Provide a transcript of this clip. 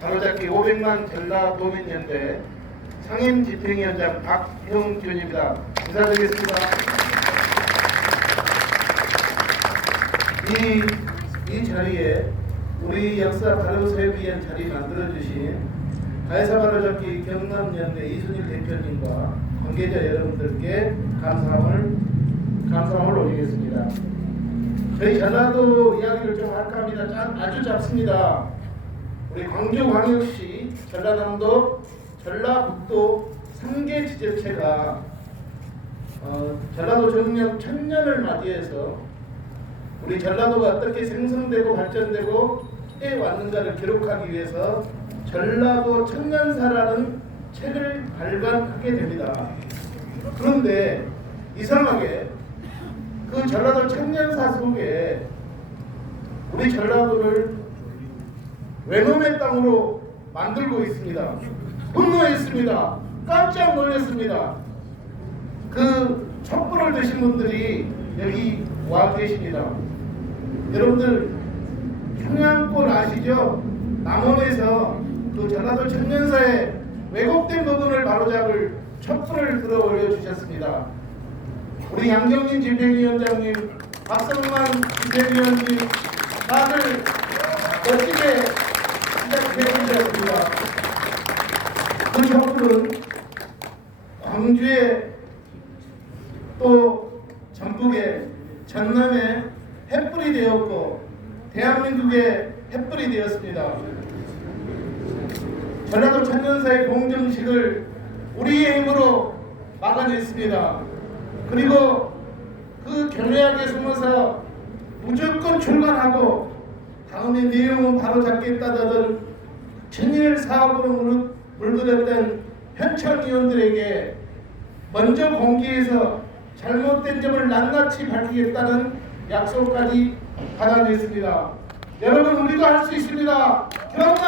바로잡기 500만 전라 도민연대 상임 집행위원장 박형준입니다. 인사드리겠습니다. 이, 이 자리에 우리 역사 바로세우기 위한 자리 만들어주신 가해사 바로잡기 경남연대 이순일 대표님과 관계자 여러분들께 감사함을 감사함을 올리겠습니다. 저희 전라도 이야기를 좀 할까 합니다. 짠, 아주 짧습니다. 우리 광주광역시 전라남도 전라북도 3개 지자체가 어, 전라도 정력 천년을 맞이해서 우리 전라도가 어떻게 생성되고 발전되고 해왔는가를 기록하기 위해서 전라도 천년사라는 책을 발간하게 됩니다. 그런데 이상하게 그 전라도 천년사 속에 우리 전라도를 외놈의 땅으로 만들고 있습니다. 분노했습니다. 깜짝 놀랐습니다. 그 촛불을 드신 분들이 여기 와 계십니다. 여러분들 평양권 아시죠? 남원에서 그 전라도 천년사의 왜곡된 부분을 바로잡을 촛불을 들어 올려주셨습니다. 우리 양경민 집행위원장님, 박성만 집행위원님 다들 멋지게 시작해 주셨습니다. 그 촛불은 광주에 또 전북에 전남에 햇불이 되었고 대한민국에 햇불이 되었습니다. 전라도 천년사의 공정식을 우리의 힘으로 막아냈습니다. 그리고 그 경외하게 숨어서 무조건 출간하고 다음에 내용은 바로 잡겠다던 천일 사업으로 물- 물들였던 현천위원들에게 먼저 공개해서 잘못된 점을 낱낱이 밝히겠다는 약속까지 받아냈습니다. 여러분 우리도 할 수 있습니다. 있습니다.